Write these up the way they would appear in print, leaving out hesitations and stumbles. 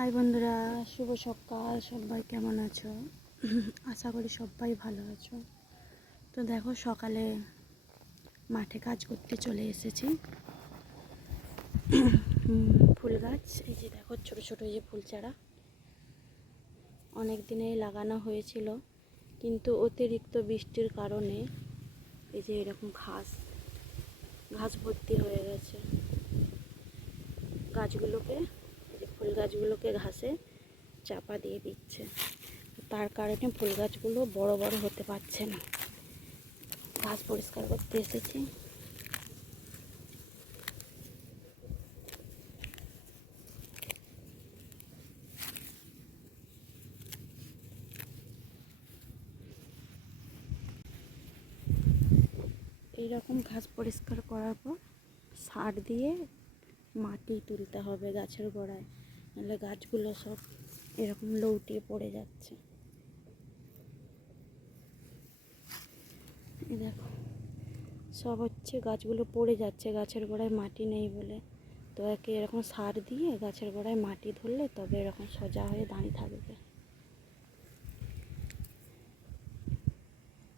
High বন্ধুরা, শুভ সকাল। সবাই কেমন আছো? আশা করি সবাই ভালো আছো। তো দেখো, সকালে মাঠে কাজ করতে চলে এসেছি। ফুল গাছ, এই যে দেখো ছোট ছোট যে ফুল চারা অনেক দিনেই লাগানো হয়েছিল, কিন্তু অতিরিক্ত বৃষ্টির কারণে এই যে এরকম ঘাস ভর্তি হয়ে গেছে। গাছগুলোকে, ফুল গাছগুলোকে ঘাসে চাপা দিয়ে দিচ্ছে, তার কারণে ফুল গাছগুলো বড় বড় হতে পারছে না। ঘাস পরিষ্কার করতে এসেছি। এইরকম ঘাস পরিষ্কার করার পর সার দিয়ে মাটি তুলতে হবে গাছের গোড়ায়, নাহলে গাছগুলো সব এরকম লউটিয়ে পড়ে যাচ্ছে। এই দেখো, সব হচ্ছে গাছগুলো পড়ে যাচ্ছে গাছের গোড়ায় মাটি নেই বলে। তো একে এরকম সার দিয়ে গাছের গোড়ায় মাটি ধরলে তবে এরকম সোজা হয়ে দাঁড়িয়ে থাকবে।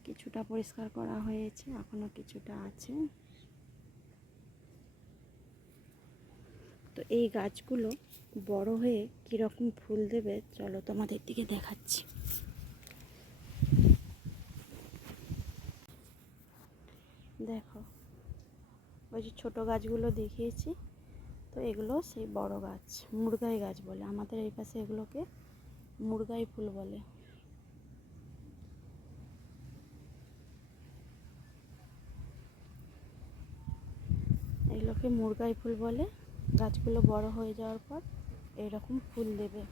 কিছুটা পরিষ্কার করা হয়েছে, এখনো কিছুটা আছে। তো এই গাছগুলো বড় হয়ে কীরকম ফুল দেবে চলো তোমাদের দিকে দেখাচ্ছি। দেখো, ওই যে ছোটো গাছগুলো দেখিয়েছি, তো এগুলো সেই বড় গাছ, মুরগাই গাছ বলে আমাদের এই পাশে। এগুলোকে মুরগাই ফুল বলে। এগুলোকে মুরগাই ফুল বলে। গাছগুলো বড় হয়ে যাওয়ার পর এরকম ফুল দেবে।